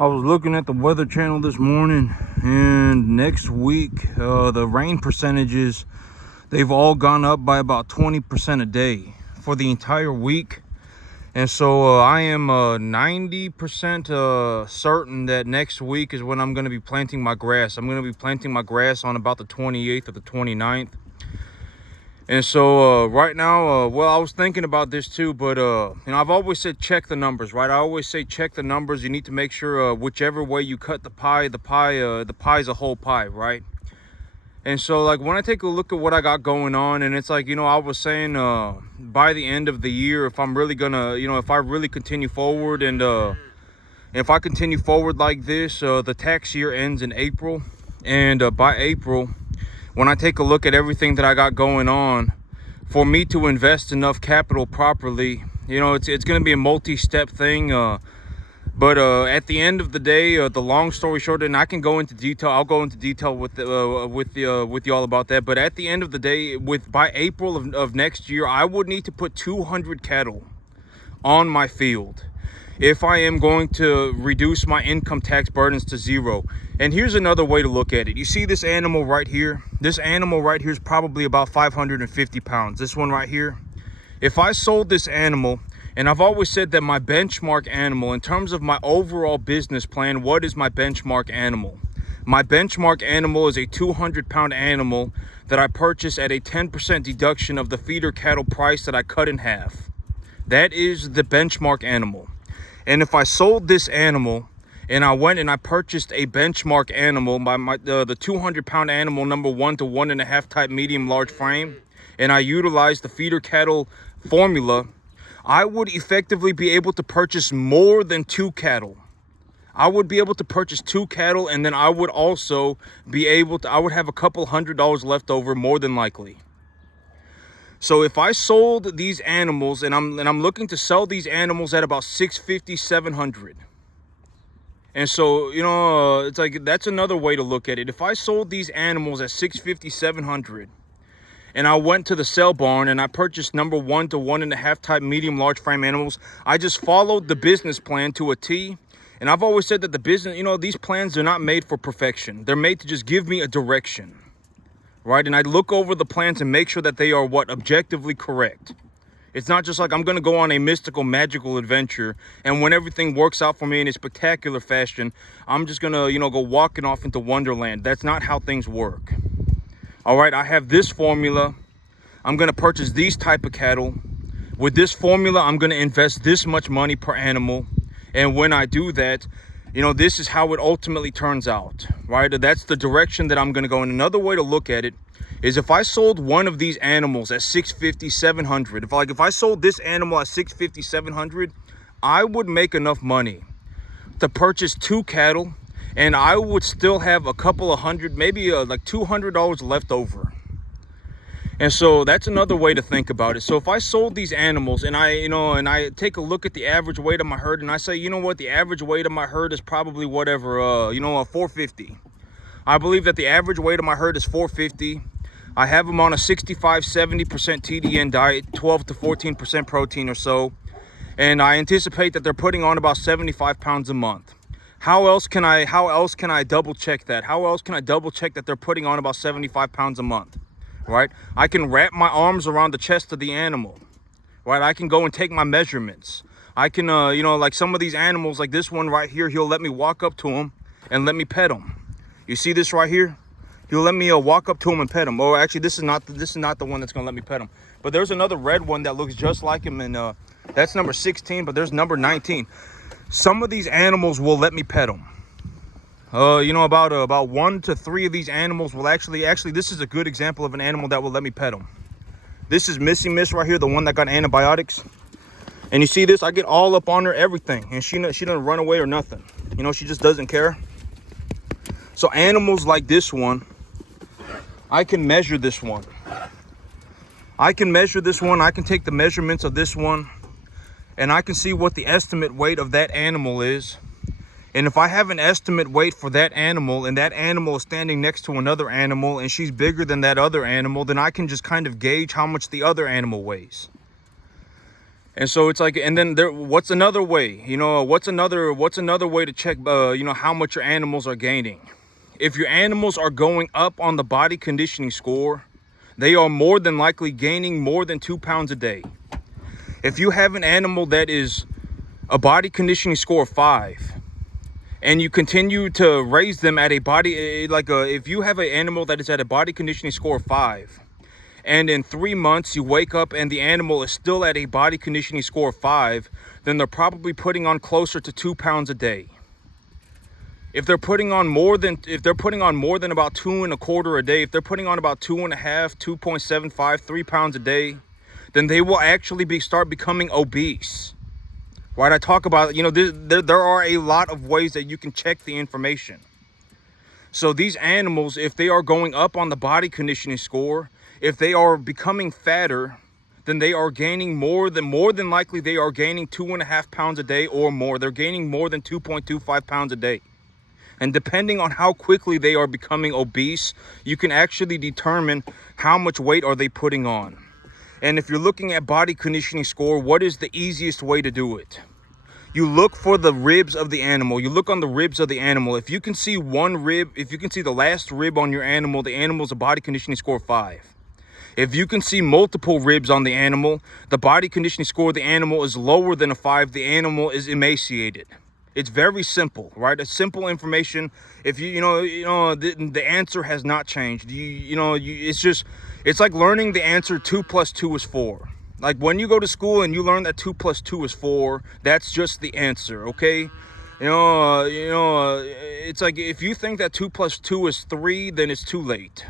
I was looking at the Weather Channel this morning, and next week, the rain percentages, they've all gone up by about 20% a day for the entire week. And so I am 90% certain that next week is when I'm going to be planting my grass. I'm going to be planting my grass on about the 28th or the 29th. And so right now, well, I was thinking about this too, but I've always said check the numbers, right? I always say check the numbers. You need to make sure whichever way you cut the pie is a whole pie, right? And so like when I take a look at what I got going on, and it's like, I was saying by the end of the year, if I'm really gonna, if I really continue forward, and if I continue forward like this, the tax year ends in April, and by April, when I take a look at everything that I got going on, for me to invest enough capital properly, it's going to be a multi-step thing. But at the end of the day, the long story short, and I can go into detail. I'll go into detail with y'all about that. But at the end of the day, by April of next year, I would need to put 200 cattle on my field if I am going to reduce my income tax burdens to zero. And here's another way to look at it. You see this animal right here? This animal right here is probably about 550 pounds. This one right here. If I sold this animal, and I've always said that my benchmark animal, in terms of my overall business plan, what is my benchmark animal? My benchmark animal is a 200-pound animal that I purchase at a 10% deduction of the feeder cattle price that I cut in half. That is the benchmark animal. And if I sold this animal and I went and I purchased a benchmark animal, the 200-pound animal, number 1 to 1.5 type medium large frame, and I utilized the feeder cattle formula, I would effectively be able to purchase more than 2 cattle. I would be able to purchase 2 cattle, and then I would also be able to, I would have a couple $100 left over, more than likely. So if I sold these animals, and I'm looking to sell these animals at about $650, $700. And so, it's like, that's another way to look at it. If I sold these animals at $650, $700, and I went to the sale barn and I purchased number 1 to 1.5 type medium large frame animals, I just followed the business plan to a T. And I've always said that the business, these plans are not made for perfection. They're made to just give me a direction, right? And I look over the plans and make sure that they are objectively correct. It's not just like I'm going to go on a mystical, magical adventure, and when everything works out for me in a spectacular fashion, I'm just going to, go walking off into Wonderland. That's not how things work. All right, I have this formula. I'm going to purchase these type of cattle. With this formula, I'm going to invest this much money per animal. And when I do that, this is how it ultimately turns out, right? That's the direction that I'm going to go. And another way to look at it is, if I sold one of these animals at $650, $700, if I sold this animal at $650, $700, I would make enough money to purchase 2 cattle, and I would still have a couple of hundred, maybe like $200 left over. And so that's another way to think about it. So if I sold these animals and I take a look at the average weight of my herd, and I say, the average weight of my herd is probably whatever, 450. I believe that the average weight of my herd is 450. I have them on a 65-70% TDN diet, 12 to 14% protein or so. And I anticipate that they're putting on about 75 pounds a month. How else can I double check that? How else can I double check that they're putting on about 75 pounds a month? Right? I can wrap my arms around the chest of the animal. Right? I can go and take my measurements. I can, like some of these animals, like this one right here, he'll let me walk up to him and let me pet him. You see this right here? He'll let me walk up to him and pet him. Oh, actually, this is not the one that's gonna let me pet him. But there's another red one that looks just like him, and that's number 16. But there's number 19. Some of these animals will let me pet them. About 1 to 3 of these animals will actually, this is a good example of an animal that will let me pet them. This is Missy Miss right here, the one that got antibiotics. And you see this? I get all up on her, everything, and she doesn't run away or nothing. She just doesn't care. So animals like this one, I can measure this one. I can take the measurements of this one, and I can see what the estimate weight of that animal is. And if I have an estimate weight for that animal, and that animal is standing next to another animal, and she's bigger than that other animal, then I can just kind of gauge how much the other animal weighs. And so it's like, and then what's another way, what's another way to check, how much your animals are gaining? If your animals are going up on the body conditioning score, they are more than likely gaining more than 2 pounds a day. If you have an animal that is a body conditioning score of 5, and you continue to raise them at a body, if you have an animal that is at a body conditioning score of 5, and in 3 months you wake up and the animal is still at a body conditioning score of 5, then they're probably putting on closer to 2 pounds a day. If they're putting on more than about 2.25 a day, if they're putting on about 2.5, 2.75, 3 pounds a day, then they will actually start becoming obese. Right? I talk about, there are a lot of ways that you can check the information. So these animals, if they are going up on the body conditioning score, if they are becoming fatter, then they are gaining more than likely they are gaining 2.5 pounds a day or more. They're gaining more than 2.25 pounds a day. And depending on how quickly they are becoming obese, you can actually determine how much weight are they putting on. And if you're looking at body conditioning score, what is the easiest way to do it? You look for the ribs of the animal. You look on the ribs of the animal. If you can see one rib, if you can see the last rib on your animal, the animal's a body conditioning score of 5. If you can see multiple ribs on the animal, the body conditioning score of the animal is lower than a 5. The animal is emaciated. It's very simple, right? It's simple information. If the answer has not changed. It's like learning the answer 2 + 2 is 4. Like when you go to school and you learn that 2 + 2 is 4, that's just the answer, okay? It's like if you think that 2 + 2 is 3, then it's too late.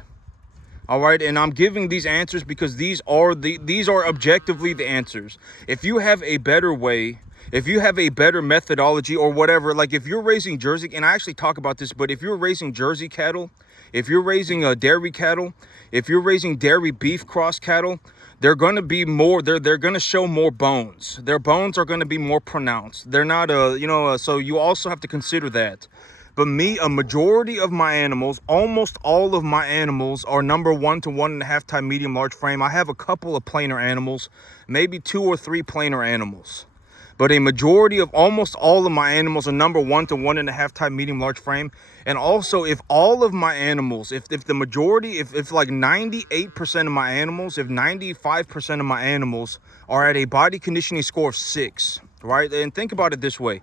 All right, and I'm giving these answers because these are objectively the answers. If you have a better way, if you have a better methodology or whatever, like if you're raising Jersey, and I actually talk about this, but if you're raising Jersey cattle, if you're raising dairy cattle, if you're raising dairy beef cross cattle, they're going to be more, they're going to show more bones. Their bones are going to be more pronounced. They're not, so you also have to consider that. But a majority of my animals, almost all of my animals are number 1 to 1.5 type medium large frame. I have a couple of plainer animals, maybe 2 or 3 plainer animals. But a majority of almost all of my animals are number 1 to 1.5 type medium large frame. And also, if all of my animals, if the majority, if like 98% of my animals, if 95% of my animals are at a body conditioning score of 6, right? And think about it this way.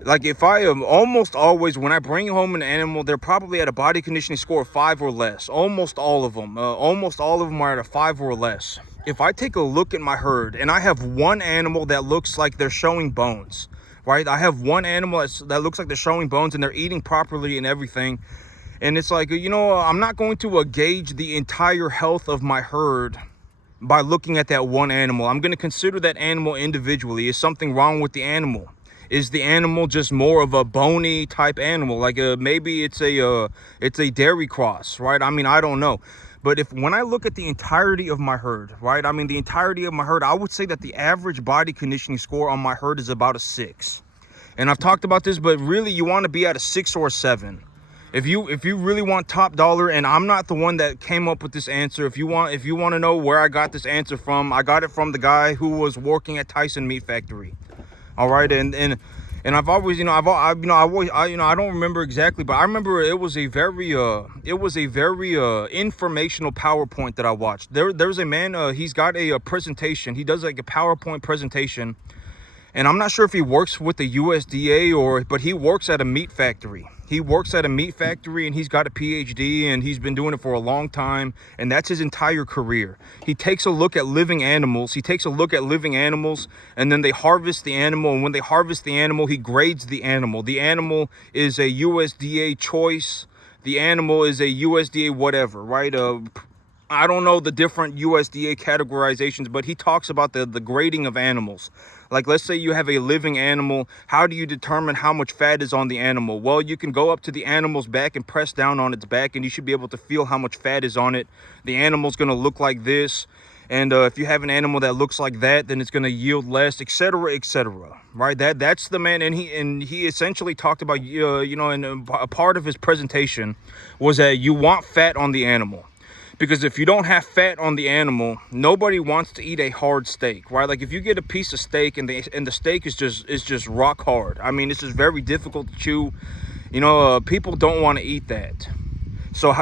Like if I am almost always, when I bring home an animal, they're probably at a body conditioning score of 5 or less. Almost all of them are at a 5 or less. If I take a look at my herd and I have one animal that looks like they're showing bones, right? I have one animal that looks like they're showing bones and they're eating properly and everything. And it's like, I'm not going to gauge the entire health of my herd by looking at that one animal. I'm going to consider that animal individually. Is something wrong with the animal? Is the animal just more of a bony type animal? Like maybe it's a dairy cross, right? I mean, I don't know. But when I look at the entirety of my herd, right? I mean, the entirety of my herd, I would say that the average body conditioning score on my herd is about a 6. And I've talked about this, but really you want to be at a 6 or a 7. If you really want top dollar, and I'm not the one that came up with this answer. If you want to know where I got this answer from, I got it from the guy who was working at Tyson Meat Factory. All right, and I've always, I don't remember exactly, but I remember it was a very informational PowerPoint that I watched. There's a man, he's got a presentation. He does like a PowerPoint presentation, and I'm not sure if he works with the USDA but he works at a meat factory. He works at a meat factory and he's got a PhD and he's been doing it for a long time. And that's his entire career. He takes a look at living animals. And then they harvest the animal. And when they harvest the animal, he grades the animal. The animal is a USDA choice. The animal is a USDA whatever, right? I don't know the different USDA categorizations, but he talks about the grading of animals. Like, let's say you have a living animal. How do you determine how much fat is on the animal? Well, you can go up to the animal's back and press down on its back, and you should be able to feel how much fat is on it. The animal's going to look like this. And if you have an animal that looks like that, then it's going to yield less, etc., right? That's the man. And he essentially talked about, and a part of his presentation was that you want fat on the animal. Because if you don't have fat on the animal, nobody wants to eat a hard steak, right? Like if you get a piece of steak and the steak is just rock hard. I mean, this is very difficult to chew. People don't want to eat that. So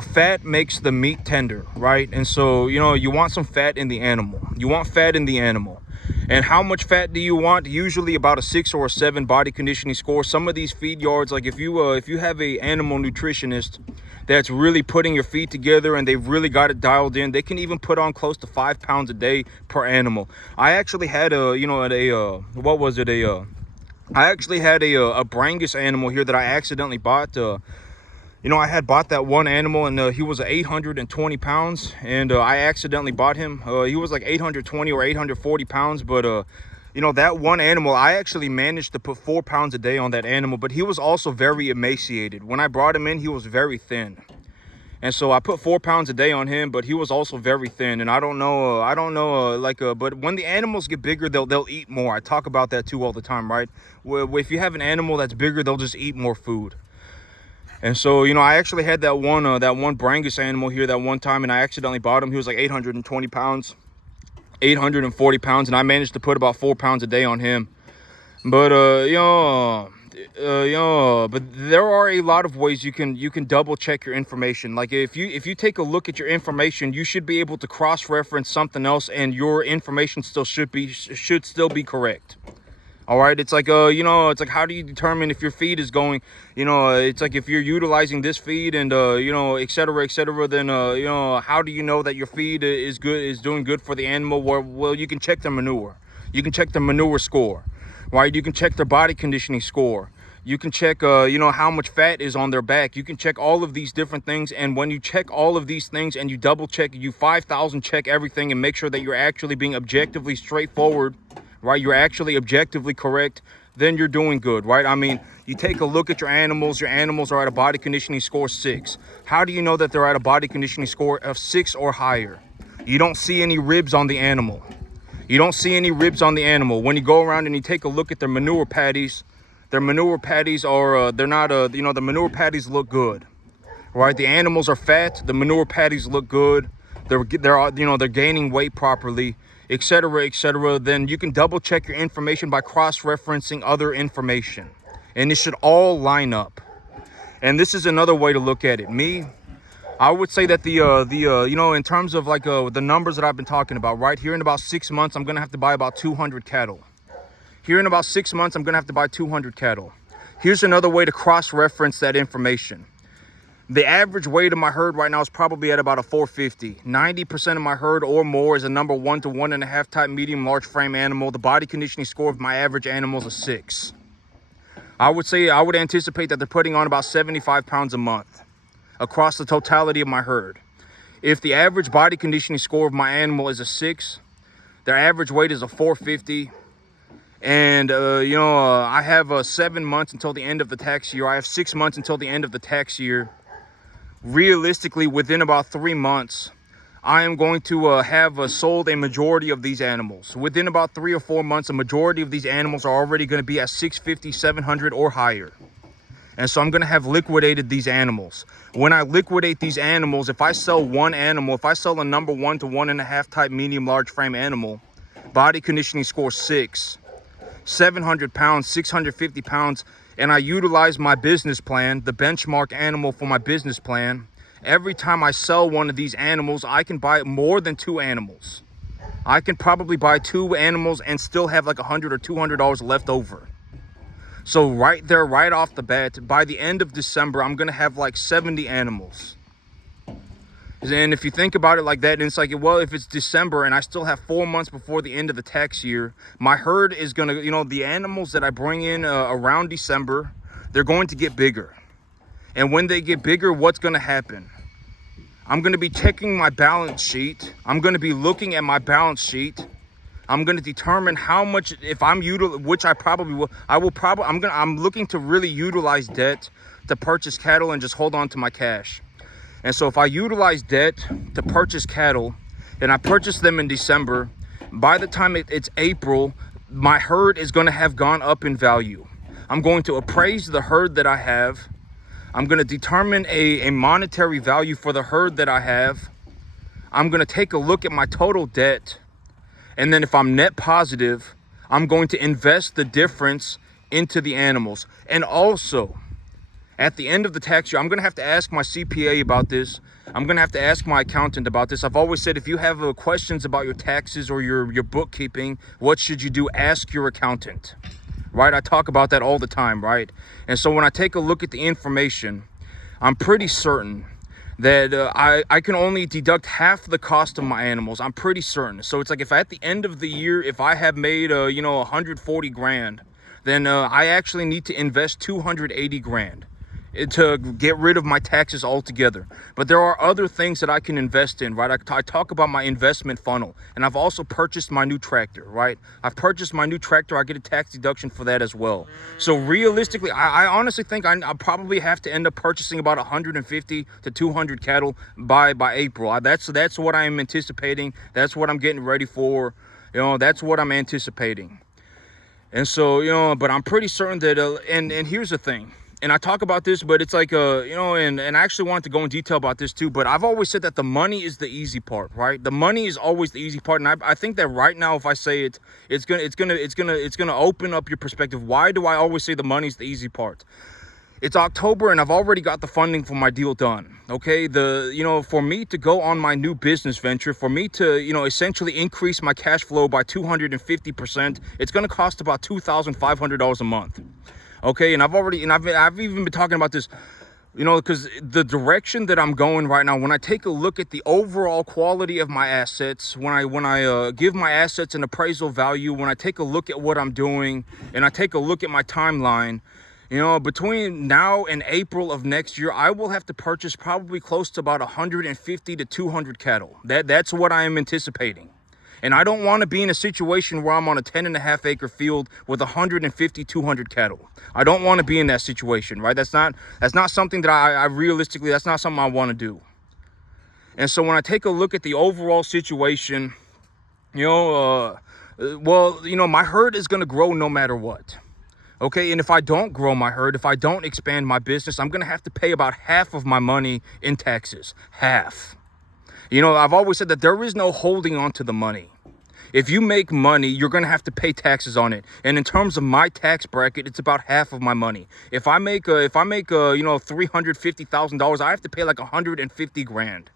fat makes the meat tender, right? And so you want some fat in the animal. You want fat in the animal. And how much fat do you want? Usually about a 6 or a 7 body conditioning score. Some of these feed yards, like if you have a animal nutritionist that's really putting your feed together and they've really got it dialed in, they can even put on close to 5 pounds a day per animal. I actually had I actually had a Brangus animal here that I accidentally bought. I had bought that one animal, and he was 820 pounds, and I accidentally bought him. He was like 820 or 840 pounds, but that one animal, I actually managed to put 4 pounds a day on that animal, but he was also very emaciated. When I brought him in, he was very thin. And so I put 4 pounds a day on him, but he was also very thin. And I don't know, but when the animals get bigger, they'll eat more. I talk about that too all the time, right? If you have an animal that's bigger, they'll just eat more food. And so, I actually had that one Brangus animal here that one time, and I accidentally bought him. He was like 820 pounds. 840 pounds, and I managed to put about 4 pounds a day on him. But but there are a lot of ways you can double check your information. Like if you take a look at your information, you should be able to cross-reference something else, and your information should still be correct. All right, it's like it's like, how do you determine if your feed is going, it's like if you're utilizing this feed and et cetera, then how do you know that your feed is doing good for the animal? Well, you can check their manure. You can check their manure score, right? You can check their body conditioning score. You can check how much fat is on their back. You can check all of these different things, and when you check all of these things and you double check, you 5,000 check everything and make sure that you're actually being objectively straightforward, right? You're actually objectively correct, then you're doing good, right? I mean, you take a look at your animals are at a body conditioning score 6. How do you know that they're at a body conditioning score of 6 or higher? You don't see any ribs on the animal. You don't see any ribs on the animal. When you go around and you take a look at their manure patties are, the manure patties look good, right? The animals are fat, the manure patties look good. They're gaining weight properly, et cetera, then you can double check your information by cross-referencing other information, and it should all line up. And this is another way to look at it. I would say that in terms of like the numbers that I've been talking about, right here in about 6 months, I'm gonna have to buy about 200 cattle. Here in about 6 months, I'm gonna have to buy 200 cattle. Here's another way to cross-reference that information. The average weight of my herd right now is probably at about a 450. 90% of my herd or more is a number 1 to 1.5 type medium large frame animal. The body conditioning score of my average animal is a 6. I would anticipate that they're putting on about 75 pounds a month across the totality of my herd. If the average body conditioning score of my animal is a 6, their average weight is a 450. And I have 7 months until the end of the tax year. I have 6 months until the end of the tax year. Realistically, within about 3 months, I am going to have sold a majority of these animals. Within about 3 or 4 months, a majority of these animals are already going to be at 650, 700 or higher. And so I'm going to have liquidated these animals. When I liquidate these animals, if I sell one animal, if I sell a number 1 to 1.5 type medium large frame animal, body conditioning score 6, 700 pounds, 650 pounds, and I utilize my business plan, the benchmark animal for my business plan, every time I sell one of these animals, I can buy more than 2 animals. I can probably buy 2 animals and still have like $100 or $200 left over. So right there, right off the bat, by the end of December, I'm going to have like 70 animals. And if you think about it like that, it's like, well, if it's December and I still have 4 months before the end of the tax year, my herd is going to, the animals that I bring in around December, they're going to get bigger. And when they get bigger, what's going to happen? I'm going to be checking my balance sheet. I'm going to be looking at my balance sheet. I'm going to determine how much, if I'm which I probably will, I'm looking to really utilize debt to purchase cattle and just hold on to my cash. And so if I utilize debt to purchase cattle and I purchase them in December, by the time it's April, my herd is going to have gone up in value. I'm going to appraise the herd that I have. I'm going to determine a monetary value for the herd that I have. I'm going to take a look at my total debt. And then if I'm net positive, I'm going to invest the difference into the animals. And also, at the end of the tax year, I'm going to have to ask my CPA about this. I'm going to have to ask my accountant about this. I've always said, if you have questions about your taxes or your bookkeeping, what should you do? Ask your accountant, right? I talk about that all the time, right? And so when I take a look at the information, I'm pretty certain that I can only deduct half the cost of my animals. I'm pretty certain. So it's like, if at the end of the year, if I have made, 140 grand, then I actually need to invest 280 grand to get rid of my taxes altogether. But there are other things that I can invest in, right? I talk about my investment funnel, and I've also purchased my new tractor, right? I've purchased my new tractor. I get a tax deduction for that as well. So realistically, I honestly think I probably have to end up purchasing about 150 to 200 cattle by April. That's what I am anticipating. That's what I'm getting ready for. That's what I'm anticipating. And so, but I'm pretty certain that, and here's the thing. And I talk about this, but it's like, and I actually wanted to go in detail about this too, but I've always said that the money is the easy part, right? The money is always the easy part. And I think that right now, if I say it, it's gonna open up your perspective. Why do I always say the money's the easy part? It's October and I've already got the funding for my deal done. Okay. For me to go on my new business venture, for me to, essentially increase my cash flow by 250%, it's going to cost about $2,500 a month. Okay. And I've even been talking about this, because the direction that I'm going right now, when I take a look at the overall quality of my assets, when I give my assets an appraisal value, when I take a look at what I'm doing and I take a look at my timeline, between now and April of next year, I will have to purchase probably close to about 150 to 200 cattle. That's what I am anticipating. And I don't want to be in a situation where I'm on a 10.5 acre field with 150, 200 cattle. I don't want to be in that situation, right? That's not something that I realistically, that's not something I want to do. And so when I take a look at the overall situation, my herd is going to grow no matter what. Okay, and if I don't grow my herd, if I don't expand my business, I'm going to have to pay about half of my money in taxes. Half. I've always said that there is no holding on to the money. If you make money, you're going to have to pay taxes on it. And in terms of my tax bracket, it's about half of my money. If I make $350,000, I have to pay like 150 grand.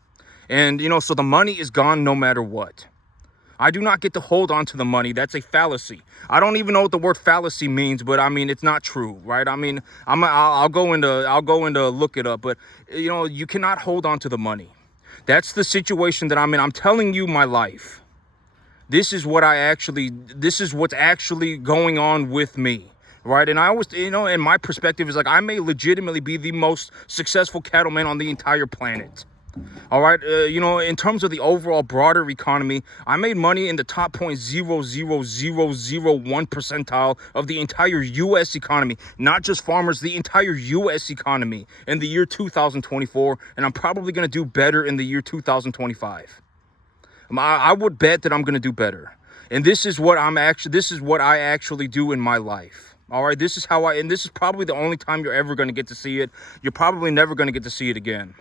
And, so the money is gone no matter what. I do not get to hold on to the money. That's a fallacy. I don't even know what the word fallacy means, but I mean, it's not true, right? I mean, I'll go into look it up, but you cannot hold on to the money. That's the situation that I'm in. I'm telling you my life. This is what's actually going on with me, right? And I always, and my perspective is like, I may legitimately be the most successful cattleman on the entire planet. All right. In terms of the overall broader economy, I made money in the top 0.00001 percentile of the entire U.S. economy, not just farmers, the entire U.S. economy in the year 2024. And I'm probably going to do better in the year 2025. I would bet that I'm going to do better. And this is what I actually do in my life. All right. This is and this is probably the only time you're ever going to get to see it. You're probably never going to get to see it again.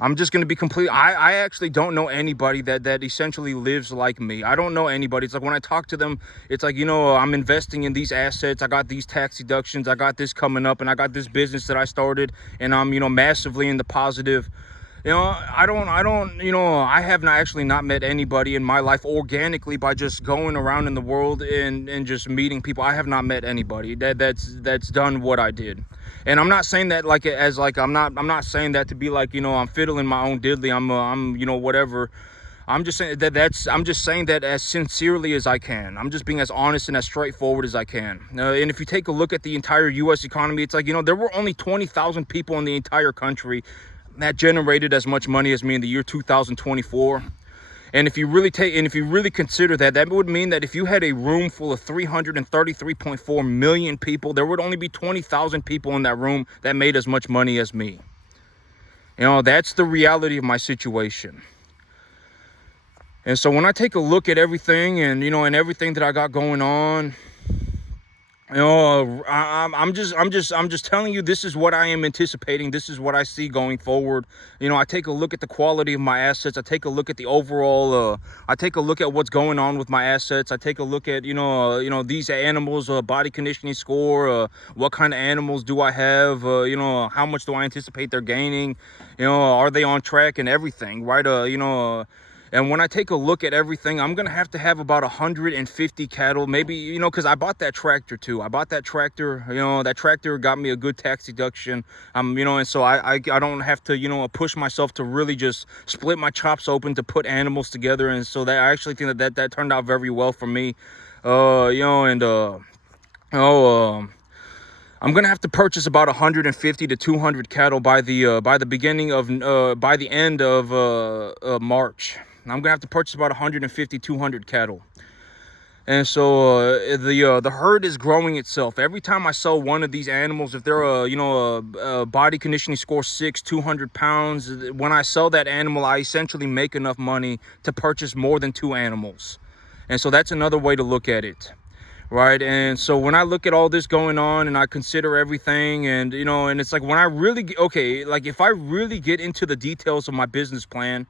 I'm just going to be I actually don't know anybody that essentially lives like me. I don't know anybody. It's like when I talk to them, it's like, I'm investing in these assets. I got these tax deductions. I got this coming up and I got this business that I started and I'm, massively in the positive. I have not met anybody in my life organically by just going around in the world and just meeting people. I have not met anybody that's done what I did. And I'm not saying that I'm not saying that to be like, I'm fiddling my own diddly. I'm whatever. I'm just saying I'm just saying that as sincerely as I can. I'm just being as honest and as straightforward as I can. And if you take a look at the entire U.S. economy, it's like, there were only 20,000 people in the entire country that generated as much money as me in the year 2024. And if you really consider that would mean that if you had a room full of 333.4 million people, there would only be 20,000 people in that room that made as much money as me. That's the reality of my situation. And so when I take a look at everything and everything that I got going on, I'm just telling you, this is what I am anticipating. This is what I see going forward. I take a look at the quality of my assets. I take a look at the overall, I take a look at what's going on with my assets. I take a look at, these animals, body conditioning score, what kind of animals do I have, how much do I anticipate they're gaining, are they on track and everything, right? And when I take a look at everything, I'm going to have about 150 cattle, maybe, because I bought that tractor too. I bought that tractor, that tractor got me a good tax deduction. And so I don't have to, push myself to really just split my chops open to put animals together. And so that I actually think that turned out very well for me. I'm gonna have to purchase about 150 to 200 cattle by the end of March. I'm gonna have to purchase about 150, 200 cattle. And so the herd is growing itself. Every time I sell one of these animals, if they're a body conditioning score 6, 200 pounds, when I sell that animal, I essentially make enough money to purchase more than 2 animals. And so that's another way to look at it. Right. And so when I look at all this going on and I consider everything, and and it's like, when I really if I really get into the details of my business plan,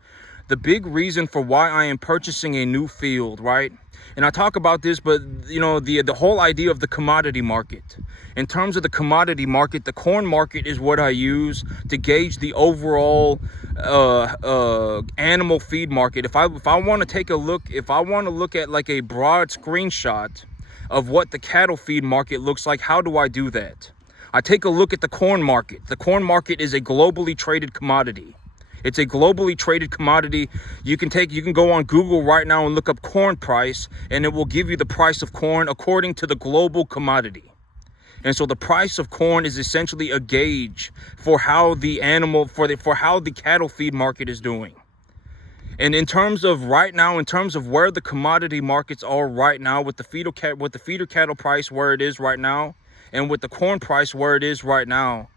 the big reason for why I am purchasing a new field, right? And I talk about this, but the whole idea of the commodity market. In terms of the commodity market, the corn market is what I use to gauge the overall animal feed market. If I want to take a look, if I want to look at like a broad screenshot of what the cattle feed market looks like, how do I do that? I take a look at the corn market. The corn market is a globally traded commodity. It's a globally traded commodity. You can go on Google right now and look up corn price, and it will give you the price of corn according to the global commodity. And so the price of corn is essentially a gauge for how the cattle feed market is doing. And in terms of right now, in terms of where the commodity markets are right now, with the feeder cattle price where it is right now, and with the corn price where it is right now,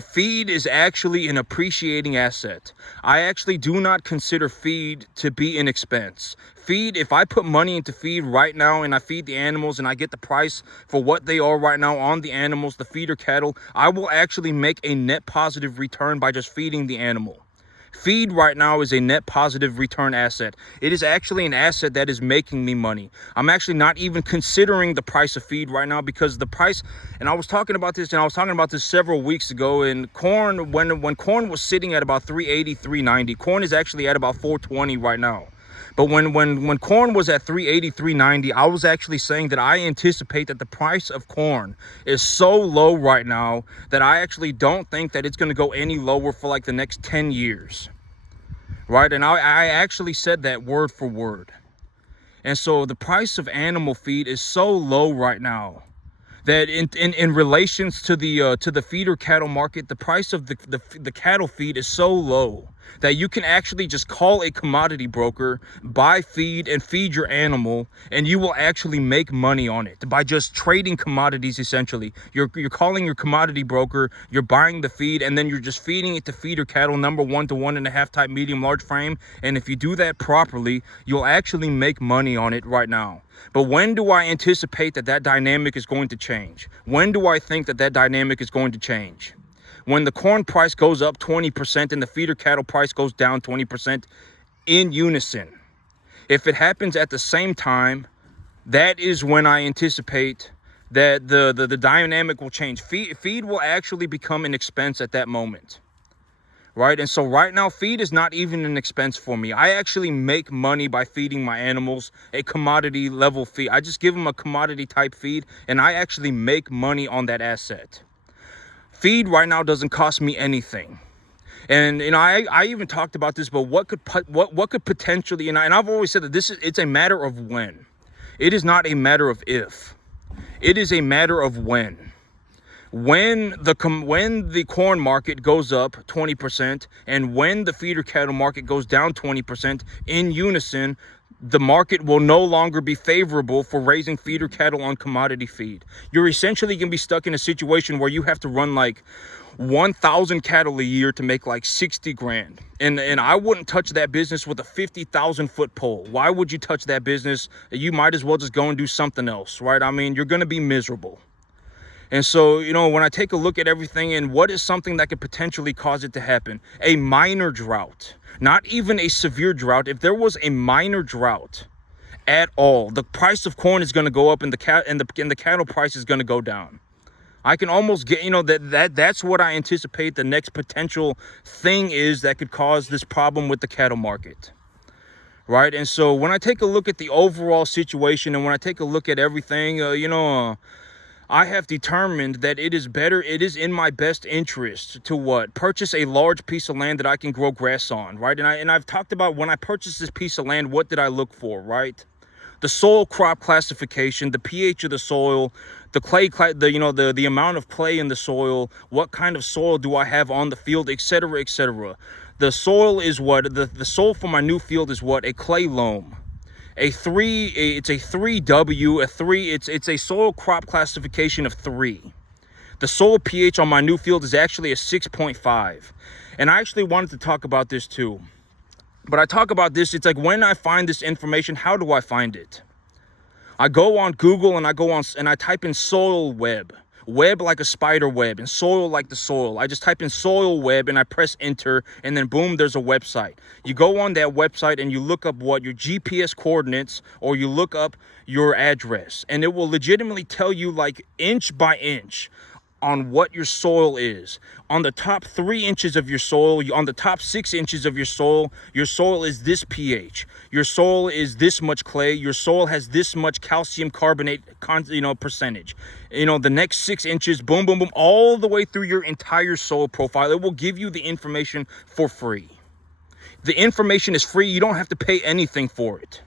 feed is actually an appreciating asset. I actually do not consider feed to be an expense. Feed, if I put money into feed right now and I feed the animals and I get the price for what they are right now on the animals, the feeder cattle, I will actually make a net positive return by just feeding the animal. Feed right now is a net positive return asset. It is actually an asset that is making me money. I'm actually not even considering the price of feed right now, because the price, and I was talking about this several weeks ago, and corn, when corn was sitting at about 380, 390, corn is actually at about 420 right now. But when corn was at 380, 390, I was actually saying that I anticipate that the price of corn is so low right now that I actually don't think that it's going to go any lower for like the next 10 years. Right? And I actually said that word for word. And so the price of animal feed is so low right now that in relations to the feeder cattle market, the price of the cattle feed is so low that you can actually just call a commodity broker, buy feed, and feed your animal, and you will actually make money on it by just trading commodities. Essentially, you're calling your commodity broker, you're buying the feed, and then you're just feeding it to feeder cattle, number 1 to 1.5 type, medium, large frame. And if you do that properly, you'll actually make money on it right now. But when do I anticipate that dynamic is going to change? When do I think that dynamic is going to change? When the corn price goes up 20% and the feeder cattle price goes down 20% in unison. If it happens at the same time, that is when I anticipate that the dynamic will change. Feed will actually become an expense at that moment. Right? And so right now, feed is not even an expense for me. I actually make money by feeding my animals a commodity level feed. I just give them a commodity type feed, and I actually make money on that asset. Feed right now doesn't cost me anything. And I even talked about this, but what could potentially, and I've always said that it's a matter of when. It is not a matter of if. It is a matter of when. When the corn market goes up 20% and when the feeder cattle market goes down 20% in unison, the market will no longer be favorable for raising feeder cattle on commodity feed. You're essentially going to be stuck in a situation where you have to run like 1,000 cattle a year to make like 60 grand. And I wouldn't touch that business with a 50,000 foot pole. Why would you touch that business? You might as well just go and do something else, right? I mean, you're going to be miserable. And so, you know, when I take a look at everything and what is something that could potentially cause it to happen, a minor drought, not even a severe drought. If there was a minor drought at all, the price of corn is going to go up and the cattle price is going to go down. I can almost get, you know, that's what I anticipate the next potential thing is that could cause this problem with the cattle market. Right. And so when I take a look at the overall situation and when I take a look at everything, I have determined that it is in my best interest to purchase a large piece of land that I can grow grass on, right? And I've talked about when I purchased this piece of land, what did I look for, right? The soil crop classification, the pH of the soil, the clay, the amount of clay in the soil, what kind of soil do I have on the field, etc., etc. The soil is the soil for my new field is a clay loam. It's a 3W, it's a soil crop classification of 3. The soil pH on my new field is actually a 6.5. And I actually wanted to talk about this too. But I talk about this, it's like when I find this information, how do I find it? I go on Google and I type in soil web like a spider web, and soil like the soil. I just type in soil web and I press enter, and then boom, there's a website. You go on that website and you look up your GPS coordinates, or you look up your address, and it will legitimately tell you like inch by inch on what your soil is. On the top 3 inches of your soil, on the top 6 inches of your soil is this pH. Your soil is this much clay. Your soil has this much calcium carbonate, percentage. The next 6 inches, boom, boom, boom, all the way through your entire soil profile. It will give you the information for free. The information is free. You don't have to pay anything for it.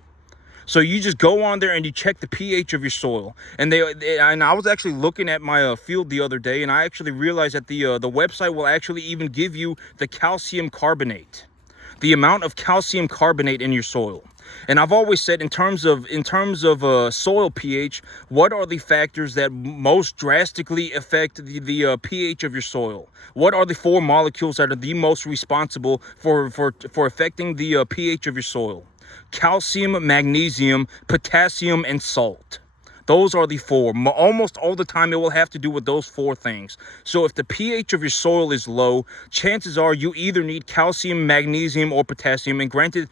So you just go on there and you check the pH of your soil. And I was actually looking at my field the other day, and I actually realized that the website will actually even give you the calcium carbonate, the amount of calcium carbonate in your soil. And I've always said in terms of soil pH, what are the factors that most drastically affect the pH of your soil? What are the 4 molecules that are the most responsible for affecting the pH of your soil? Calcium, magnesium, potassium, and salt. Those are the 4. Almost all the time, it will have to do with those 4 things. So if the pH of your soil is low, chances are you either need calcium, magnesium, or potassium. And granted,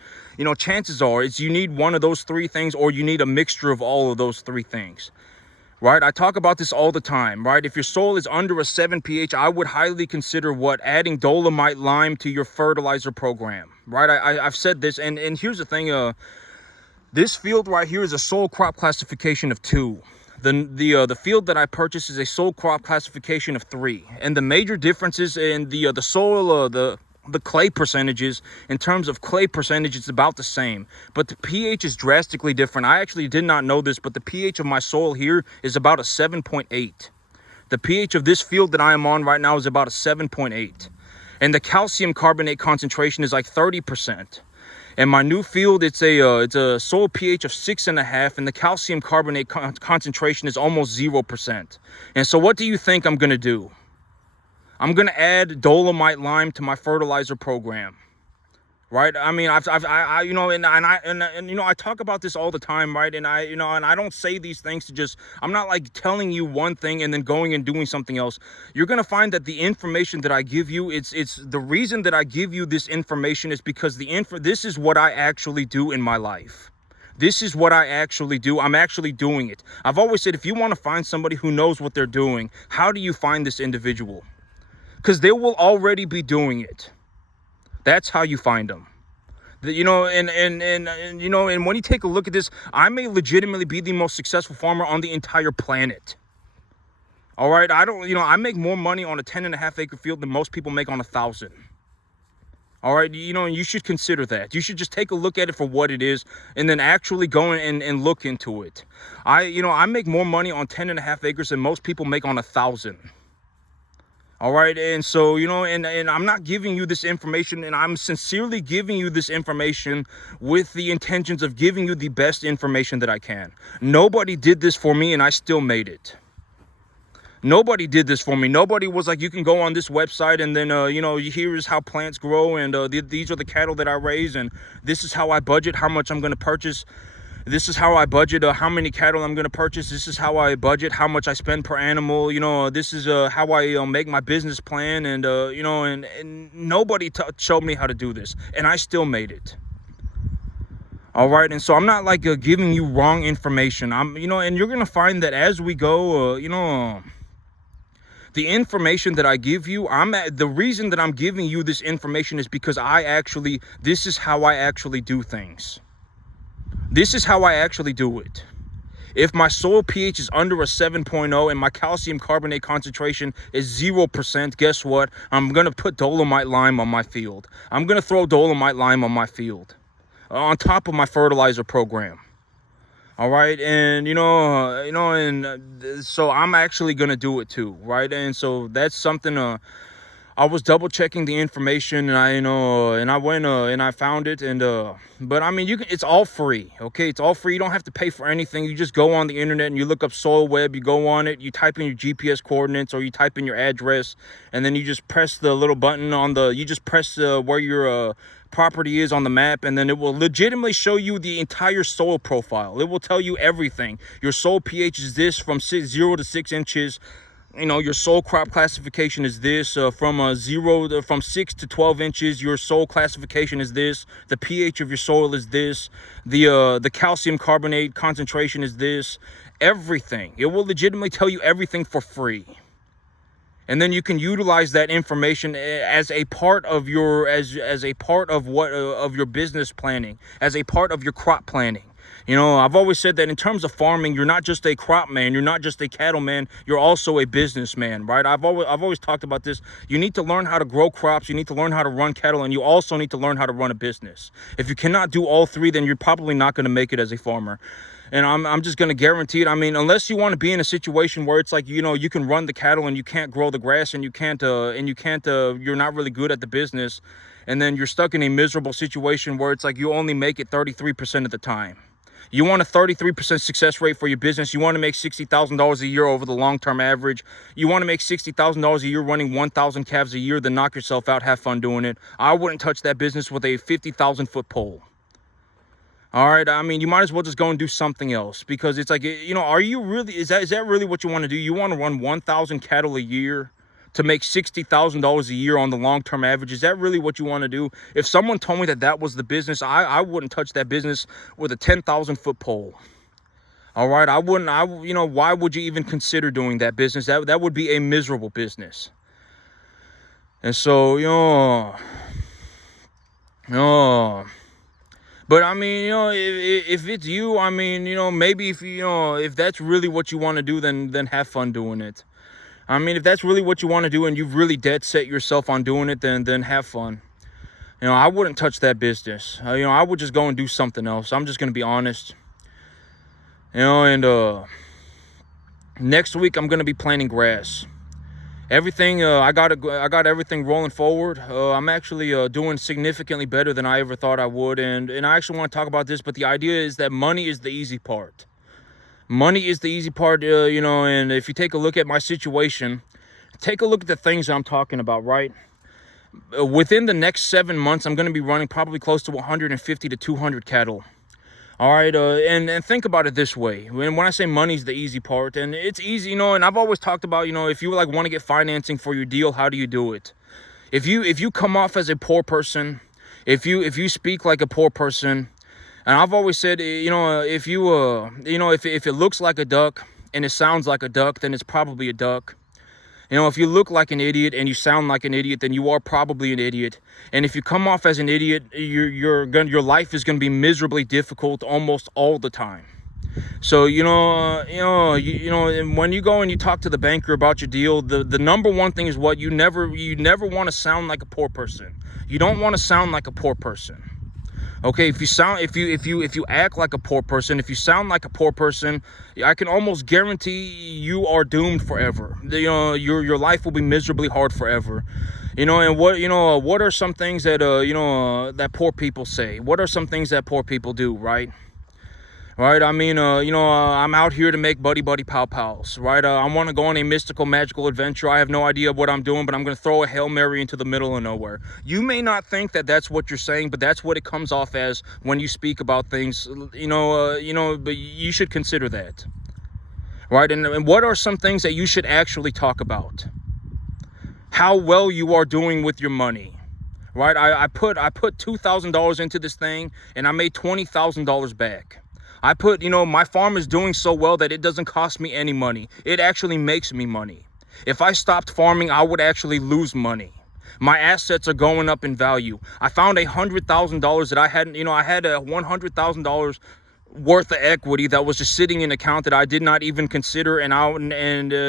chances are you need one of those 3 things, or you need a mixture of all of those 3 things. Right? I talk about this all the time, right? If your soil is under a 7 pH, I would highly consider adding dolomite lime to your fertilizer program, right? I've said this, and here's the thing, this field right here is a soil crop classification of 2. The field that I purchased is a soil crop classification of 3. And the major differences in the soil, the clay percentages, in terms of clay percentage, it's about the same, but the pH is drastically different. I actually did not know this, but the pH of my soil here is about a 7.8. The pH of this field that I am on right now is about a 7.8, and the calcium carbonate concentration is like 30%. And my new field, it's a soil pH of 6.5, and the calcium carbonate concentration is almost 0%. And so what do you think I'm gonna do? I'm going to add dolomite lime to my fertilizer program, right? I mean, I talk about this all the time, right? And I don't say these things to I'm not like telling you one thing and then going and doing something else. You're going to find that the information that I give you, it's the reason that I give you this information is because this is what I actually do in my life. This is what I actually do. I'm actually doing it. I've always said, if you want to find somebody who knows what they're doing, how do you find this individual? Because they will already be doing it. That's how you find them. And when you take a look at this, I may legitimately be the most successful farmer on the entire planet. All right, I make more money on a 10.5 acre field than most people make on 1,000. All right, you should consider that. You should just take a look at it for what it is, and then actually go and look into it. I make more money on 10.5 acres than most people make on 1,000. All right. And so, and I'm not giving you this information, and I'm sincerely giving you this information with the intentions of giving you the best information that I can. Nobody did this for me, and I still made it. Nobody did this for me. Nobody was like, you can go on this website and then, here's how plants grow, and these are the cattle that I raise, and this is how I budget how much I'm going to purchase. This is how I budget how many cattle I'm going to purchase. This is how I budget how much I spend per animal. This is how I make my business plan. And, and nobody showed me how to do this. And I still made it. All right. And so I'm not like giving you wrong information. And you're going to find that as we go, the information that I give you, the reason that I'm giving you this information is because this is how I actually do things. This is how I actually do it. If my soil pH is under a 7.0 and my calcium carbonate concentration is 0%, guess what? I'm going to put dolomite lime on my field. I'm going to throw dolomite lime on my field on top of my fertilizer program. All right. And, so I'm actually going to do it too. Right. And so that's something, I was double checking the information, and I went and I found it, and but I mean, it's all free. Okay, it's all free. You don't have to pay for anything. You just go on the internet and you look up Soil Web. You go on it, you type in your GPS coordinates, or you type in your address, and then you just press the little button you just press where your property is on the map, and then it will legitimately show you the entire soil profile. It will tell you everything. Your soil pH is this from 0 to 6 inches. Your soil crop classification is this, from 6 to 12 inches. Your soil classification is this. The pH of your soil is this. The calcium carbonate concentration is this. Everything. It will legitimately tell you everything for free. And then you can utilize that information as a part of your of your business planning, as a part of your crop planning. I've always said that in terms of farming, you're not just a crop man, you're not just a cattle man, you're also a businessman, right? I've always talked about this. You need to learn how to grow crops, you need to learn how to run cattle, and you also need to learn how to run a business. If you cannot do all three, then you're probably not going to make it as a farmer. And I'm just going to guarantee it. I mean, unless you want to be in a situation where it's like, you can run the cattle and you can't grow the grass, and you're not really good at the business. And then you're stuck in a miserable situation where it's like you only make it 33% of the time. You want a 33% success rate for your business. You want to make $60,000 a year over the long-term average. You want to make $60,000 a year running 1,000 calves a year, then knock yourself out. Have fun doing it. I wouldn't touch that business with a 50,000-foot pole. All right. I mean, you might as well just go and do something else, because it's like, are you really, is that really what you want to do? You want to run 1,000 cattle a year to make $60,000 a year on the long-term average? Is that really what you want to do? If someone told me that was the business, I wouldn't touch that business with a 10,000-foot pole. All right, I wouldn't. Why would you even consider doing that business? That would be a miserable business. And so, but I mean, if it's you, I mean, maybe if that's really what you want to do, then have fun doing it. I mean, if that's really what you want to do and you've really dead set yourself on doing it, then have fun. I wouldn't touch that business. I would just go and do something else. I'm just going to be honest. And next week I'm going to be planting grass. Everything, I got everything rolling forward. I'm actually doing significantly better than I ever thought I would. And I actually want to talk about this, but the idea is that money is the easy part. Money is the easy part, and if you take a look at my situation, take a look at the things I'm talking about, right? Within the next 7 months, I'm going to be running probably close to 150 to 200 cattle. All right, and think about it this way. When I say money's the easy part, and it's easy, and I've always talked about, if you want to get financing for your deal, how do you do it? If you come off as a poor person, if you speak like a poor person, and I've always said, if it looks like a duck and it sounds like a duck, then it's probably a duck. If you look like an idiot and you sound like an idiot, then you are probably an idiot. And if you come off as an idiot, your life is going to be miserably difficult almost all the time. So, when you go and you talk to the banker about your deal, the number one thing is what you never want to sound like a poor person. You don't want to sound like a poor person. Okay, if you act like a poor person, if you sound like a poor person, I can almost guarantee you are doomed forever. Your life will be miserably hard forever. And what are some things that that poor people say? What are some things that poor people do, right? Right, I mean, I'm out here to make buddy buddy pow pows, right? I want to go on a mystical, magical adventure. I have no idea what I'm doing, but I'm going to throw a Hail Mary into the middle of nowhere. You may not think that that's what you're saying, but that's what it comes off as when you speak about things, but you should consider that, right? And what are some things that you should actually talk about? How well you are doing with your money, right? I put $2,000 into this thing, and I made $20,000 back. I put, my farm is doing so well that it doesn't cost me any money. It actually makes me money. If I stopped farming, I would actually lose money. My assets are going up in value. I found $100,000 that I hadn't, I had a $100,000 worth of equity that was just sitting in an account that I did not even consider, and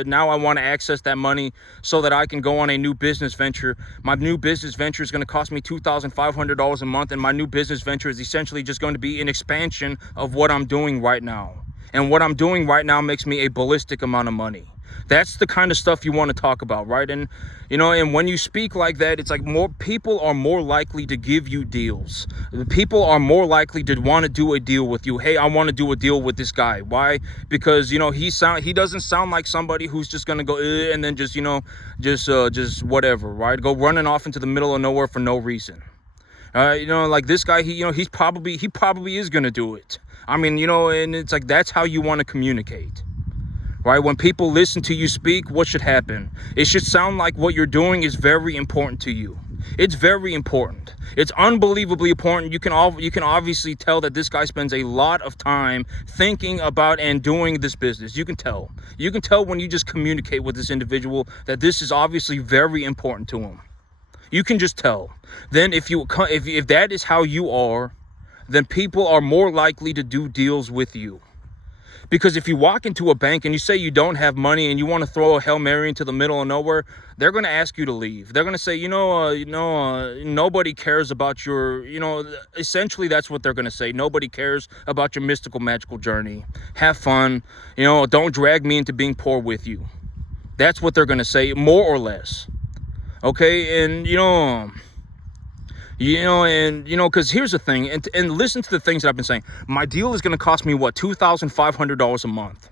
now I want to access that money so that I can go on a new business venture. My new business venture is going to cost me $2,500 a month, and my new business venture is essentially just going to be an expansion of what I'm doing right now. And what I'm doing right now makes me a ballistic amount of money. That's the kind of stuff you want to talk about, right? And and when you speak like that, it's like more people are more likely to give you deals. People are more likely to want to do a deal with you. Hey, I want to do a deal with this guy. Why? Because he doesn't sound like somebody who's just gonna go and then just whatever, right? Go running off into the middle of nowhere for no reason. Like this guy, he probably is gonna do it. I mean, and it's like that's how you want to communicate. Right? When people listen to you speak, what should happen? It should sound like what you're doing is very important to you. It's very important. It's unbelievably important. You can obviously tell that this guy spends a lot of time thinking about and doing this business. You can tell. You can tell when you just communicate with this individual that this is obviously very important to him. You can just tell. Then if that is how you are, then people are more likely to do deals with you. Because if you walk into a bank and you say you don't have money and you want to throw a Hail Mary into the middle of nowhere, they're going to ask you to leave. They're going to say, nobody cares about your, essentially that's what they're going to say. Nobody cares about your mystical, magical journey. Have fun. Don't drag me into being poor with you. That's what they're going to say, more or less. Okay, and, because here's the thing, and listen to the things that I've been saying. My deal is going to cost me, $2,500 a month.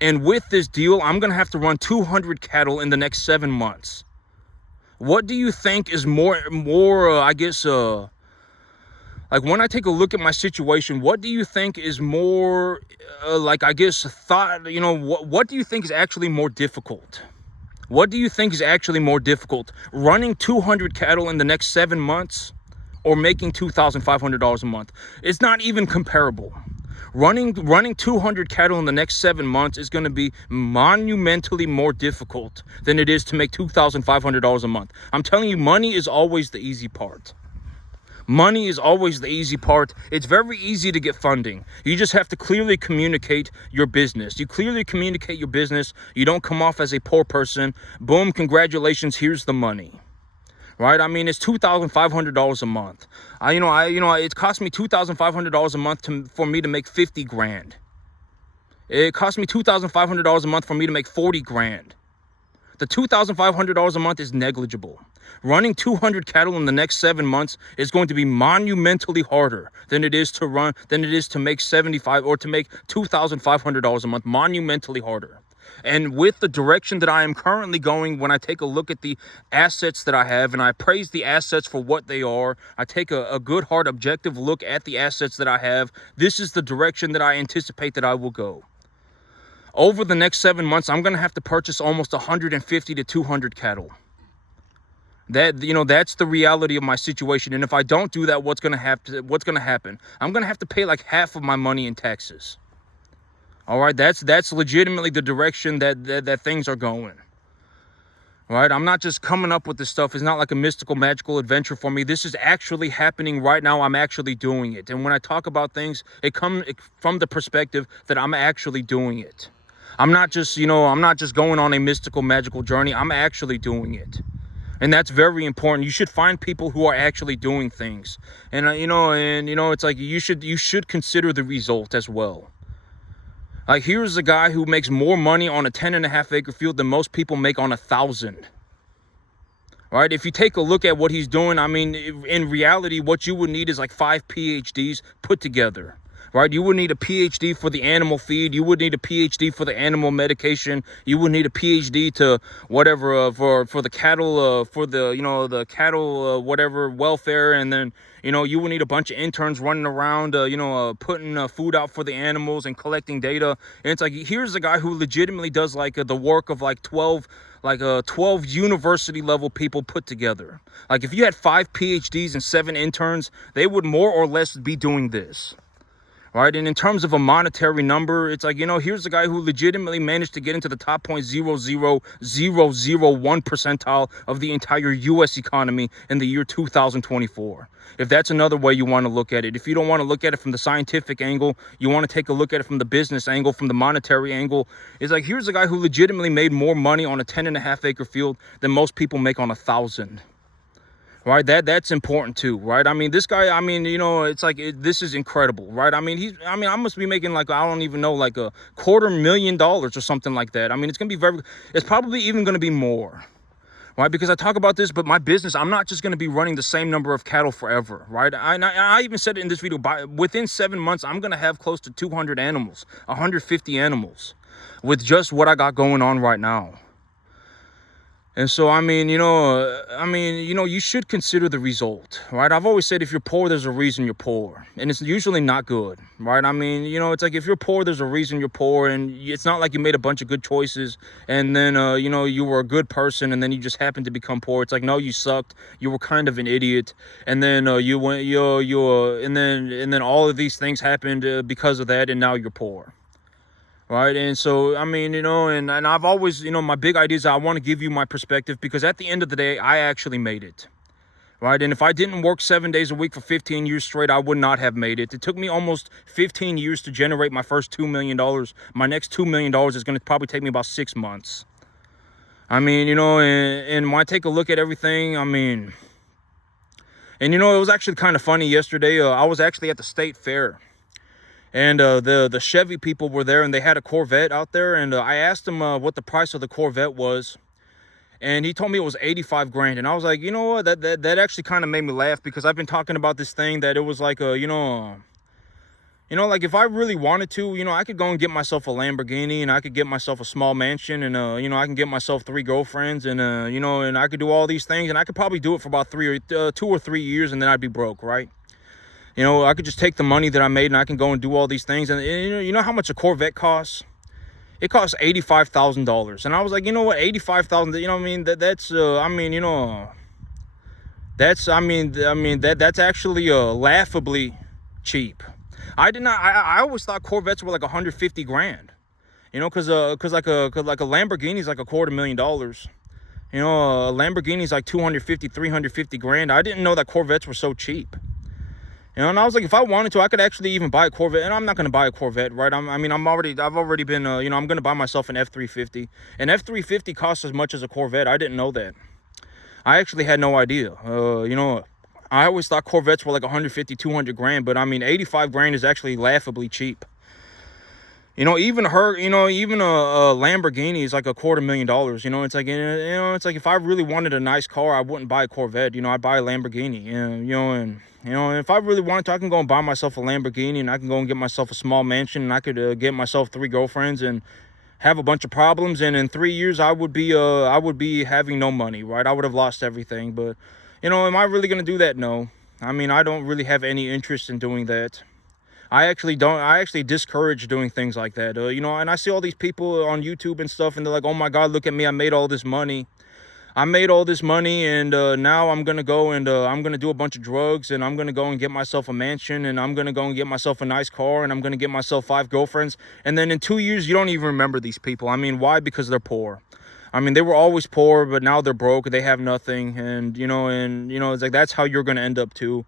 And with this deal, I'm going to have to run 200 cattle in the next 7 months. What do you think is more, like when I take a look at my situation, what do you think is more, what do you think is actually more difficult? What do you think is actually more difficult? Running 200 cattle in the next 7 months or making $2,500 a month? It's not even comparable. Running 200 cattle in the next 7 months is going to be monumentally more difficult than it is to make $2,500 a month. I'm telling you, money is always the easy part. Money is always the easy part. It's very easy to get funding. You just have to clearly communicate your business. You clearly communicate your business. You don't come off as a poor person. Boom, congratulations, here's the money. Right? I mean, it's $2,500 a month. It cost me $2,500 a month for me to make 50 grand. It cost me $2,500 a month for me to make 40 grand. The $2,500 a month is negligible. Running 200 cattle in the next 7 months is going to be monumentally harder than it is to make 75 or to make $2,500 a month. Monumentally harder. And with the direction that I am currently going, when I take a look at the assets that I have and I praise the assets for what they are, I take a good, hard, objective look at the assets that I have. This is the direction that I anticipate that I will go. Over the next 7 months, I'm going to have to purchase almost 150 to 200 cattle. That's the reality of my situation. And if I don't do that, what's going to happen? I'm going to have to pay like half of my money in taxes. All right, that's legitimately the direction that things are going. Right? I'm not just coming up with this stuff. It's not like a mystical, magical adventure for me. This is actually happening right now. I'm actually doing it. And when I talk about things, it comes from the perspective that I'm actually doing it. I'm not just going on a mystical, magical journey. I'm actually doing it. And that's very important. You should find people who are actually doing things. And it's like you should consider the result as well. Like, here's a guy who makes more money on a 10.5 acre field than most people make on 1,000. Right? If you take a look at what he's doing, I mean, in reality, what you would need is like 5 PhDs put together. Right? You would need a PhD for the animal feed. You would need a PhD for the animal medication. You would need a PhD to whatever for the cattle, for the the cattle whatever welfare, and then you would need a bunch of interns running around, putting food out for the animals and collecting data. And it's like, here's a guy who legitimately does like the work of like 12 university level people put together. Like, if you had 5 PhDs and 7 interns, they would more or less be doing this. Right? And in terms of a monetary number, it's like, here's a guy who legitimately managed to get into the top 0.00001 percentile of the entire US economy in the year 2024. If that's another way you want to look at it. If you don't want to look at it from the scientific angle, you want to take a look at it from the business angle, from the monetary angle. It's like, here's a guy who legitimately made more money on a 10.5 acre field than most people make on 1,000. Right, that's important too, right? I mean, this guy, I mean, it's like this is incredible, right? I mean, I must be making like, I don't even know, like $250,000 or something like that. I mean, it's probably even going to be more, right? Because I talk about this, but my business, I'm not just going to be running the same number of cattle forever, right? I even said it in this video, within 7 months, I'm going to have close to 200 animals, 150 animals with just what I got going on right now. And so, I mean, you should consider the result, right? I've always said, if you're poor, there's a reason you're poor. And it's usually not good, right? I mean, it's like, if you're poor, there's a reason you're poor. And it's not like you made a bunch of good choices and then, you were a good person and then you just happened to become poor. It's like, no, you sucked. You were kind of an idiot. And then and then all of these things happened because of that. And now you're poor. Right. And so, I mean, and I've always, my big idea is I want to give you my perspective, because at the end of the day, I actually made it. Right. And if I didn't work 7 days a week for 15 years straight, I would not have made it. It took me almost 15 years to generate my first $2 million. My next $2 million is going to probably take me about 6 months. I mean, and when I take a look at everything, I mean, and, it was actually kind of funny yesterday. I was actually at the state fair. And the Chevy people were there, and they had a Corvette out there. And I asked him what the price of the Corvette was. And he told me it was 85 grand. And I was like, you know what, that actually kind of made me laugh, because I've been talking about this thing that it was like, like if I really wanted to, I could go and get myself a Lamborghini, and I could get myself a small mansion, and, I can get myself 3 girlfriends, and, and I could do all these things. And I could probably do it for about 2 or 3 years, and then I'd be broke, right? I could just take the money that I made and I can go and do all these things. And you know how much a Corvette costs? It costs $85,000. And I was like, you know what, 85,000, what I mean? That's actually laughably cheap. I always thought Corvettes were like 150 grand. Cause like a Lamborghini is like $250,000. A Lamborghini is like 250, 350 grand. I didn't know that Corvettes were so cheap. And I was like, if I wanted to, I could actually even buy a Corvette. And I'm not going to buy a Corvette, right? I've already been, I'm going to buy myself an F-350. An F-350 costs as much as a Corvette. I didn't know that. I actually had no idea. I always thought Corvettes were like 150, 200 grand. But, 85 grand is actually laughably cheap. Even a Lamborghini is like $250,000. It's like if I really wanted a nice car, I wouldn't buy a Corvette. I'd buy a Lamborghini. And if I really wanted to, I can go and buy myself a Lamborghini, and I can go and get myself a small mansion, and I could get myself 3 girlfriends and have a bunch of problems. And in 3 years, I would be having no money, right? I would have lost everything. But, am I really going to do that? No. I don't really have any interest in doing that. I actually discourage doing things like that. And I see all these people on YouTube and stuff, and they're like, oh my God, look at me, I made all this money. And now I'm going to go and I'm going to do a bunch of drugs, and I'm going to go and get myself a mansion, and I'm going to go and get myself a nice car, and I'm going to get myself 5 girlfriends. And then in 2 years, you don't even remember these people. Why? Because they're poor. They were always poor, but now they're broke. They have nothing. And, it's like, that's how you're going to end up too.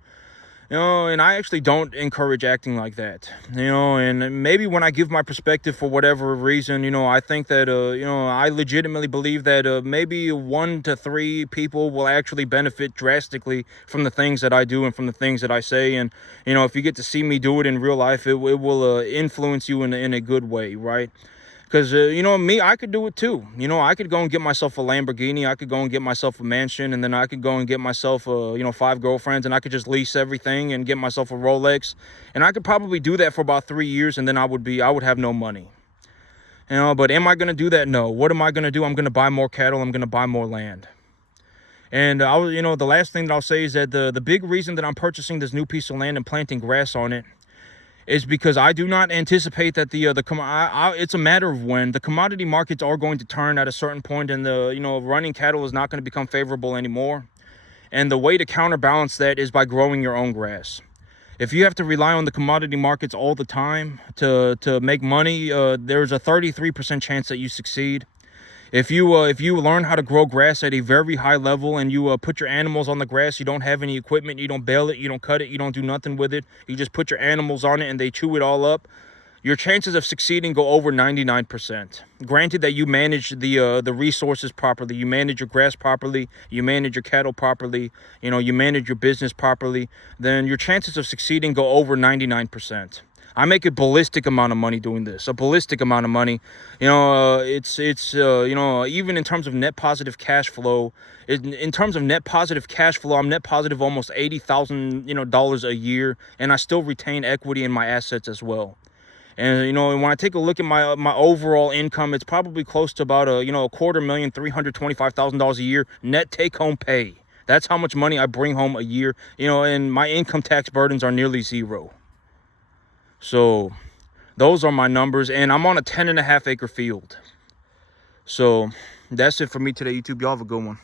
You know, and I actually don't encourage acting like that. You know, and maybe when I give my perspective for whatever reason, you know, I think that, you know, I legitimately believe that maybe 1 to 3 people will actually benefit drastically from the things that I do and from the things that I say. And, you know, if you get to see me do it in real life, it will influence you in a good way, right? Because, you know, me, I could do it too. You know, I could go and get myself a Lamborghini. I could go and get myself a mansion. And then I could go and get myself, you know, 5 girlfriends. And I could just lease everything and get myself a Rolex. And I could probably do that for about 3 years. And then I would have no money. You know, but am I going to do that? No. What am I going to do? I'm going to buy more cattle. I'm going to buy more land. And, you know, the last thing that I'll say is that the big reason that I'm purchasing this new piece of land and planting grass on it is because I do not anticipate that it's a matter of when the commodity markets are going to turn at a certain point, and you know, running cattle is not going to become favorable anymore. And the way to counterbalance that is by growing your own grass. If you have to rely on the commodity markets all the time to make money, there's a 33% chance that you succeed. If you learn how to grow grass at a very high level, and you put your animals on the grass, you don't have any equipment, you don't bale it, you don't cut it, you don't do nothing with it, you just put your animals on it and they chew it all up, your chances of succeeding go over 99%. Granted that you manage the resources properly, you manage your grass properly, you manage your cattle properly, you know, you manage your business properly, then your chances of succeeding go over 99%. I make a ballistic amount of money doing this, a ballistic amount of money. You know, it's you know, even in terms of net positive cash flow, in terms of net positive cash flow, I'm net positive almost $80,000, you know, dollars a year, and I still retain equity in my assets as well. And, you know, when I take a look at my overall income, it's probably close to about you know, $250,000, $325,000 a year net take home pay. That's how much money I bring home a year, you know, and my income tax burdens are nearly zero. So those are my numbers, and I'm on a 10.5 acre field. So that's it for me today, YouTube. Y'all have a good one.